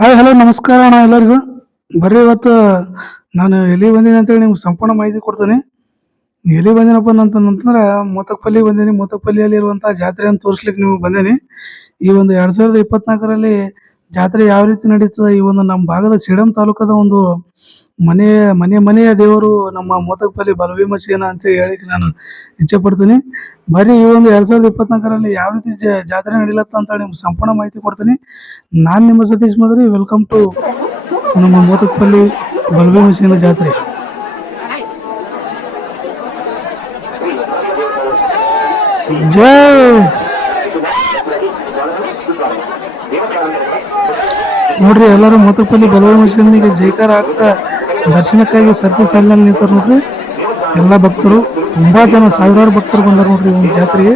Hi hello ನಮಸ್ಕಾರ ಅಣ್ಣ ಎಲ್ಲರಿಗೂ. ಬರ್ರಿ ಇವತ್ತು ನಾನು ಎಲ್ಲಿ ಬಂದೀನಿ ಅಂತೇಳಿ ನಿಮ್ಗೆ ಸಂಪೂರ್ಣ ಮಾಹಿತಿ ಕೊಡ್ತೀನಿ. ಎಲ್ಲಿ ಬಂದಿನಪ್ಪ ಅಂತಂದ್ರೆ ಮೋತಕಪಲ್ಲಿ ಬಂದೀನಿ. ಮೋತಕಪಲ್ಲಿಯಲ್ಲಿರುವಂಥ ಜಾತ್ರೆಯನ್ನು ತೋರಿಸ್ಲಿಕ್ಕೆ ನಿಮಗೆ ಬಂದೀನಿ. ಈ ಒಂದು 2024ರಲ್ಲಿ ಜಾತ್ರೆ ಯಾವ ರೀತಿ ನಡೀತದೆ, ಈ ಒಂದು ನಮ್ಮ ಭಾಗದ ಸೇಡಂ ತಾಲೂಕದ ಒಂದು ಮನೆಯ ದೇವರು ನಮ್ಮ ಮೋತಕಪಲ್ಲಿ ಬಲಭೀಮಸೇನ ಅಂತ ಹೇಳಿಕ್ಕೆ ನಾನು ಇಚ್ಛೆ ಪಡ್ತೀನಿ. ಬರೀ ಈ ಒಂದು 2024ರಲ್ಲಿ ಯಾವ ರೀತಿ ಜಾತ್ರೆ ನಡೀಲತ್ತ ಅಂತ ನಿಮ್ಗೆ ಸಂಪೂರ್ಣ ಮಾಹಿತಿ ಕೊಡ್ತೀನಿ. ನಾನು ನಿಮ್ಮ ಸತೀಶ್ ಮದ್ರಿ. ವೆಲ್ಕಮ್ ಟು ನಮ್ಮ ಮೋತಕಪಲ್ಲಿ ಬಲಭೀಮಸೇನ ಜಾತ್ರೆ. ಜೈ ನೋಡ್ರಿ, ಎಲ್ಲರೂ ಮೋತಕಪಲ್ಲಿ ಬಲಭೀಮಸೇನಿಗೆ ಜೈಕಾರ ಆಗ್ತಾ ದರ್ಶನಕ್ಕಾಗಿ ಸರತಿ ಸಾಲಿನಲ್ಲಿ ನಿಂತಾರೆ ನೋಡ್ರಿ. ಎಲ್ಲ ಭಕ್ತರು, ತುಂಬಾ ಜನ, ಸಾವಿರಾರು ಭಕ್ತರು ಬಂದಾರ ನೋಡ್ರಿ ಒಂದು ಜಾತ್ರೆಗೆ.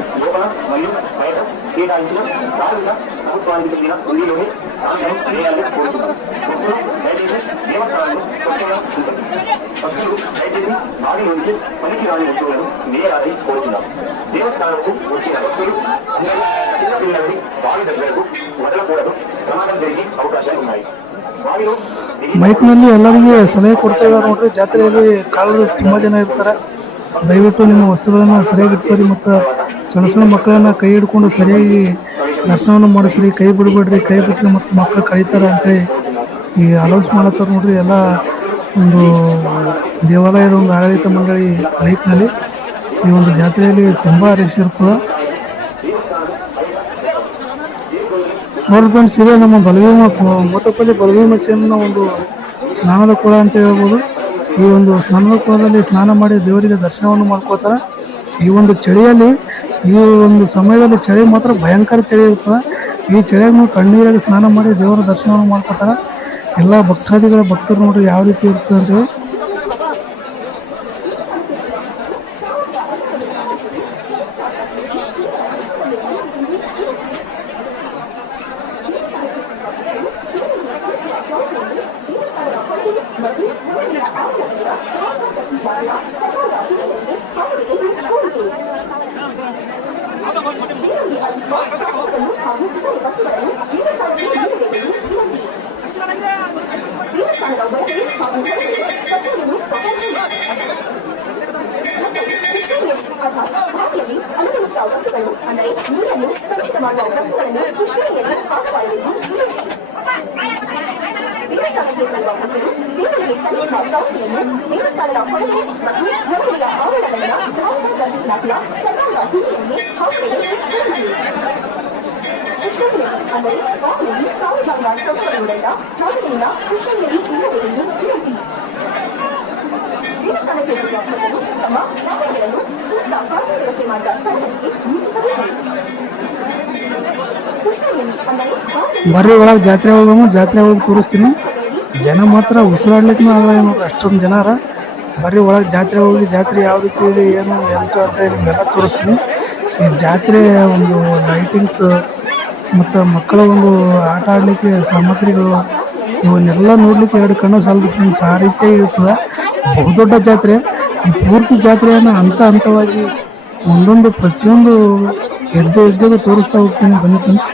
ಮೈಕ್ನಲ್ಲಿ ಎಲ್ಲರಿಗೆ ಸಲಹೆ ಕೊಡ್ತಾ ಇದ್ದಾರೆ ನೋಡ್ರಿ. ಜಾತ್ರೆಯಲ್ಲಿ ಕಾಲರು ತುಂಬಾ ಜನ ಇರ್ತಾರೆ. ದಯವಿಟ್ಟು ನಿಮ್ಮ ವಸ್ತುಗಳನ್ನು ಸರಿಯಾಗಿ ಇಟ್ಕೊರಿ ಮತ್ತು ಸಣ್ಣ ಸಣ್ಣ ಮಕ್ಕಳನ್ನ ಕೈ ಹಿಡ್ಕೊಂಡು ಸರಿಯಾಗಿ ದರ್ಶನವನ್ನು ಮಾಡಿಸ್ರಿ. ಕೈ ಬಿಡಬೇಡ್ರಿ. ಕೈ ಬಿಟ್ಟರೆ ಮತ್ತು ಮಕ್ಕಳು ಕಳೀತಾರೆ ಅಂತೇಳಿ ಈ ಅಲೌನ್ಸ್ ಮಾಡತ್ತಾರೆ ನೋಡ್ರಿ. ಎಲ್ಲ ಒಂದು ದೇವಾಲಯದ ಒಂದು ಆಡಳಿತ ಮಂಡಳಿ ಬೈಕ್ನಲ್ಲಿ ಈ ಒಂದು ಜಾತ್ರೆಯಲ್ಲಿ ತುಂಬ ರಶ್ ಇರ್ತದೆ ನೋಡಿ ಫ್ರೆಂಡ್ಸ್. ಇದೆ ನಮ್ಮ ಮೋತಕಪಲ್ಲಿ ಬಲಭೀಮಸೇನ ಒಂದು ಸ್ನಾನದ ಕೊಳ ಅಂತ ಹೇಳ್ಬೋದು. ಈ ಒಂದು ಸ್ನಾನದ ಕೊಳದಲ್ಲಿ ಸ್ನಾನ ಮಾಡಿ ದೇವರಿಗೆ ದರ್ಶನವನ್ನು ಮಾಡ್ಕೋತಾರೆ. ಈ ಒಂದು ಚಳಿಯಲ್ಲಿ, ಈ ಒಂದು ಸಮಯದಲ್ಲಿ ಚಳಿ ಮಾತ್ರ ಭಯಂಕರ ಚಳಿ ಇರ್ತದೆ. ಈ ಚಳಿಯಾಗ ಕಣ್ಣೀರಾಗಿ ಸ್ನಾನ ಮಾಡಿ ದೇವರ ದರ್ಶನವನ್ನು ಮಾಡ್ಕೋತಾರೆ. ಎಲ್ಲ ಭಕ್ತರು ನೋಡ್ರಿ ಯಾವ ರೀತಿ ಇರ್ತದೆ ಅಂತೇಳಿ. ಬರ್ರಿ ಒಳಗೆ ಜಾತ್ರೆ ಒಳಗೆ ತೋರಿಸ್ತೀನಿ. ಜನ ಮಾತ್ರ ಉಸಿರಾಡ್ಲಿಕ್ಕೂ ಆಗಲ್ಲ ನೋಡ್ರಿ, ಅಷ್ಟೊಂದು ಜನ. ಬರ್ರಿ ಒಳಗೆ ಜಾತ್ರೆ ಯಾವ ರೀತಿ ಇದೆ, ಏನು ಎಂತ ಅಂತ ನಿಮ್ಗೆಲ್ಲ ತೋರಿಸ್ತೀನಿ. ಈ ಜಾತ್ರೆ ಒಂದು ಲೈಟಿಂಗ್ಸ್ ಮತ್ತು ಮಕ್ಕಳ ಒಂದು ಆಟ ಆಡಲಿಕ್ಕೆ ಸಾಮಗ್ರಿಗಳು ಇವನ್ನೆಲ್ಲ ನೋಡ್ಲಿಕ್ಕೆ ಎರಡು ಕಣ್ಣು ಸಾಲದು ಫ್ರೆಂಡ್ಸ್. ಆ ರೀತಿಯಾಗಿ ಇರ್ತದೆ ಬಹುದೊಡ್ಡ ಜಾತ್ರೆ. ಈ ಪೂರ್ತಿ ಜಾತ್ರೆಯನ್ನು ಹಂತವಾಗಿ ಒಂದೊಂದು ಪ್ರತಿಯೊಂದು ಹೆಜ್ಜೆಗೂ ತೋರಿಸ್ತಾ ಹೋಗ್ತೀನಿ ಬನ್ನಿ ಫ್ರೆಂಡ್ಸ್.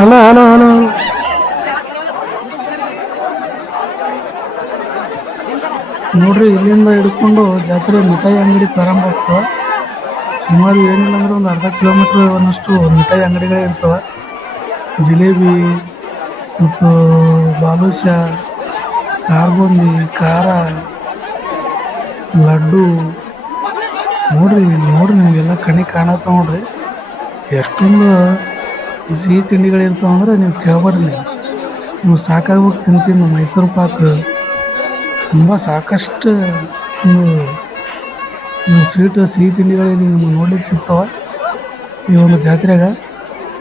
ಹಲೋ ಹಲೋ ಹಲೋ ನೋಡ್ರಿ, ಇಲ್ಲಿಂದ ಹಿಡ್ಕೊಂಡು ಜಾತ್ರೆ ಮಿಠಾಯಿ ಅಂಗಡಿ ಪ್ರಾರಂಭ ಆಗ್ತದೆ. ಸುಮಾರು ಏನಿಲ್ಲ ಅಂದ್ರೆ ಒಂದು ಅರ್ಧ ಕಿಲೋಮೀಟ್ರ್ ಅನ್ನಷ್ಟು ಮಿಠಾಯಿ ಅಂಗಡಿಗಳೇ ಇರ್ತವೆ. ಜಿಲೇಬಿ ಮತ್ತು ಬಾಲುಷ, ಕಾರ್ಬುಂದಿ, ಖಾರ, ಲಡ್ಡು ನೋಡ್ರಿ ನಿಮಗೆಲ್ಲ ಕಣ್ಣಿಗೆ ಕಾಣತ್ತಾವ ನೋಡ್ರಿ. ಎಷ್ಟೊಂದು ಸಿಹಿ ತಿಂಡಿಗಳಿರ್ತಾವಂದ್ರೆ ನೀವು ಕೇಳ್ಬೇಡ್ರಿ. ನೀವು ಸಾಕಾಗ್ಬೇಕು ತಿಂದು ಮೈಸೂರು ಪಾಕ್ ತುಂಬ ಸಾಕಷ್ಟು ಒಂದು ಸಿಹಿ ತಿಂಡಿಗಳಿಗೆ ನಿಮ್ಗೆ ನೋಡ್ಲಿಕ್ಕೆ ಸಿಗ್ತಾವೆ ಈ ಒಂದು ಜಾತ್ರೆಯಾಗ.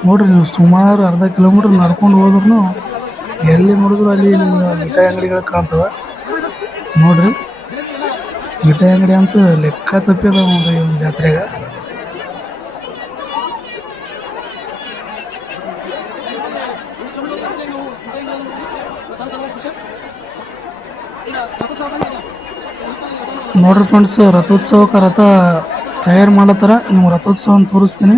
ನೋಡ್ರಿ ನೀವು ಸುಮಾರು ಅರ್ಧ ಕಿಲೋಮೀಟ್ರ್ ನಡ್ಕೊಂಡು ಹೋದ್ರೂ ಎಲ್ಲಿ ನೋಡಿದ್ರು ಅಲ್ಲಿ ನಿಮ್ಗೆ ಮಿಠಾಯಿ ಅಂಗಡಿಗಳು ಕಾಣ್ತವೆ. ನೋಡ್ರಿ ಮಿಠಾಯಿ ಅಂಗಡಿ ಅಂತೂ ಲೆಕ್ಕ ತಪ್ಪಿದ ನೋಡ್ರಿ ಈ ಒಂದು ಜಾತ್ರೆಗೆ. ನೋಡ್ರಿ ಫ್ರೆಂಡ್ಸ್, ರಥೋತ್ಸವಕ್ಕೆ ರಥ ತಯಾರು ಮಾಡತ್ತಾರ. ನಿಮ್ಗೆ ರಥೋತ್ಸವನ ತೋರಿಸ್ತೀನಿ.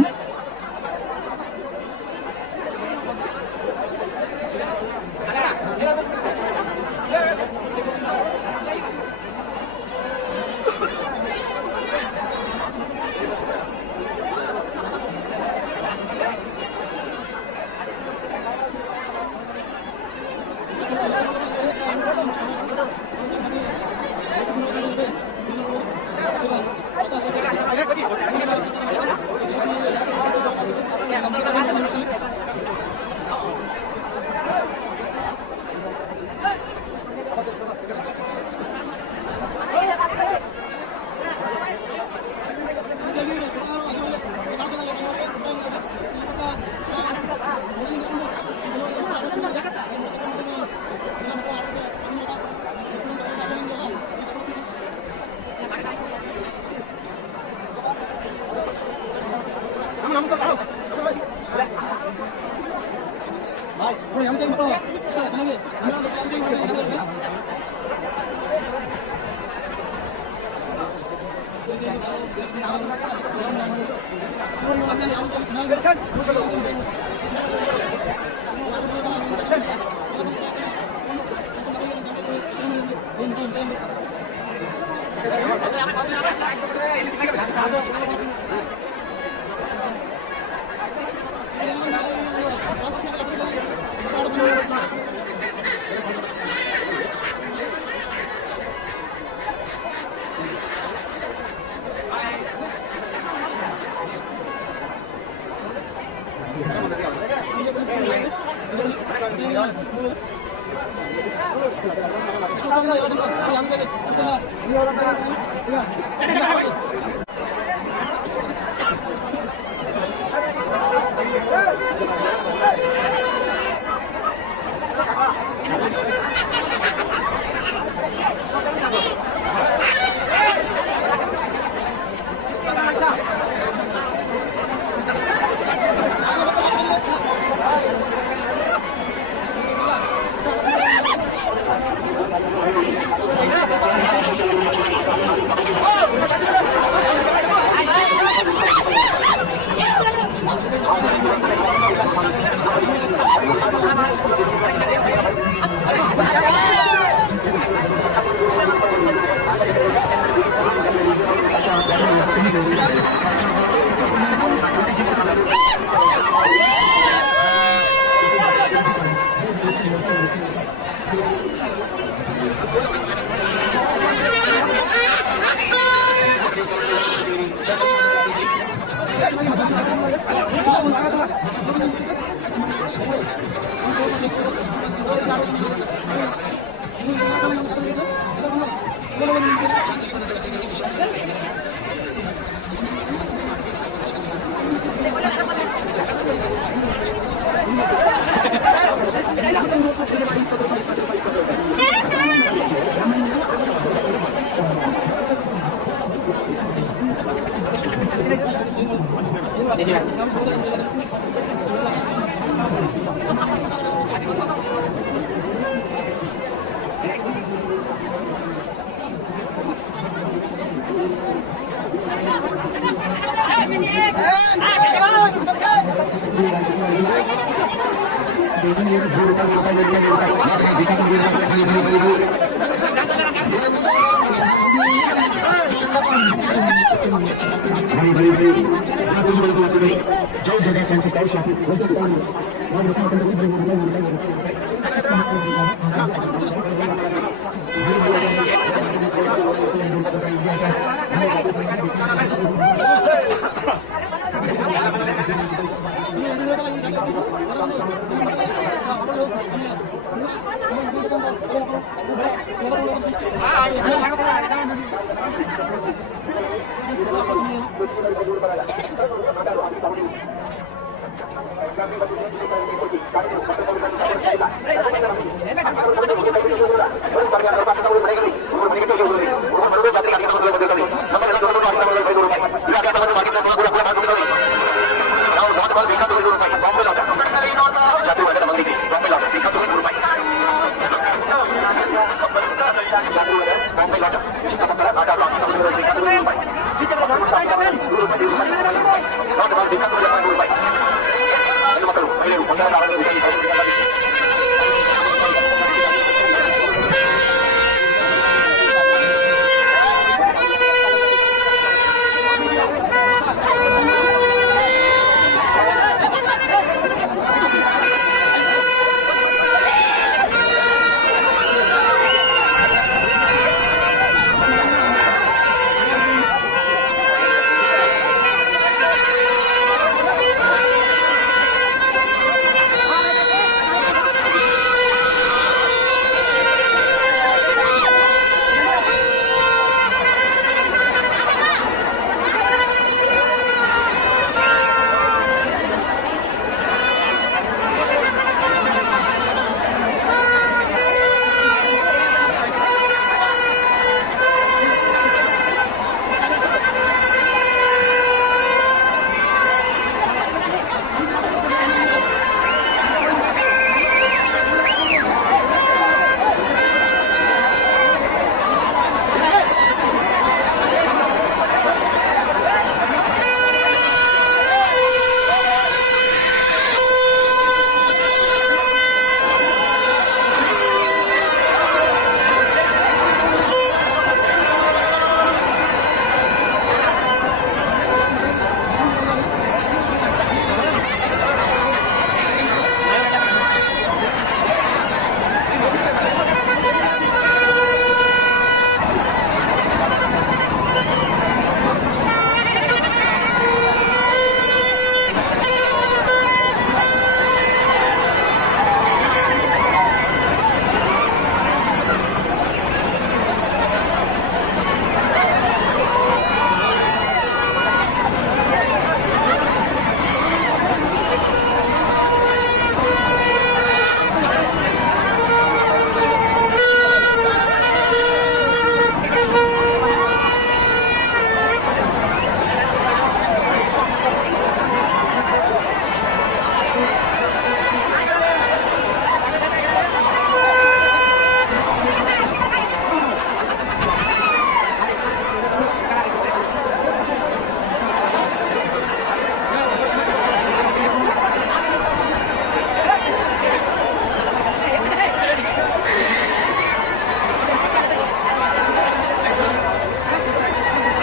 ಜೈ ಜಗಾ ಫ್ಯಾನ್ಸಿ ಸ್ಟೈಲ್ ಶಾಪಿಂಗ್.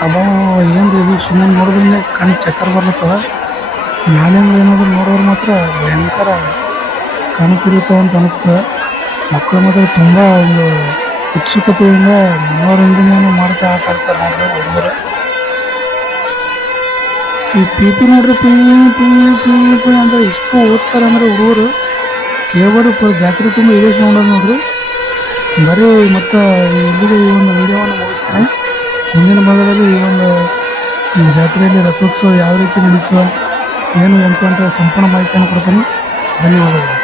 ಅಬ್ಬಾ ಏನು ಇದು ಸುಮ್ಮನೆ ನೋಡಿದ್ರೆ ಕಣ್ಣು ಚಕ್ಕರ್ ಬರ್ಲತ್ತದ. ಮ್ಯಾಲಿಂದ ಏನಾದ್ರು ನೋಡೋರು ಮಾತ್ರ ಭಯಂಕರ ಕಣ್ಣು ತಿರುಗ್ತಾವ ಅಂತ ಅನಿಸ್ತದೆ. ಮಕ್ಕಳು ಮಾತ್ರ ತುಂಬ ಒಂದು ಉತ್ಸುಕತೆಯಿಂದ ಮನೋರಂಜನೆಯನ್ನು ಮಾಡ್ತಾ ಆಟ ಆಡ್ತಾರೆ ನೋಡ್ರಿ ಹುಡುಗರು. ಈ ಪಿ ಪಿ ನೋಡ್ರಿ ಪಿ ಪಿ ಪಿ ಪಿ ಅಂದರೆ ಇಷ್ಟು ಓದ್ತಾರೆ ಅಂದರೆ ಹುಡುಗರು ಕೇವಲ ಜಾತ್ರೆ ತುಂಬ ಇದೇ ಸೌಂಡ್ ನೋಡ್ರಿ. ಬರೀ ಮತ್ತು ಇಲ್ಲಿಗೆ ಈ ಒಂದು ವಿಡಿಯೋವನ್ನು ಮುಗಿಸ್ತೇನೆ. ಮುಂದಿನ ಭಾಗದಲ್ಲಿ ಈ ಒಂದು ಜಾತ್ರೆಯಲ್ಲಿ ರಥೋತ್ಸವ ಯಾವ ರೀತಿ ನಡೀತದೆ ಏನು ಎಂತ ಸಂಪೂರ್ಣ ಮಾಹಿತಿಯನ್ನು ಕೊಡ್ತೀನಿ. ಧನ್ಯವಾದಗಳು.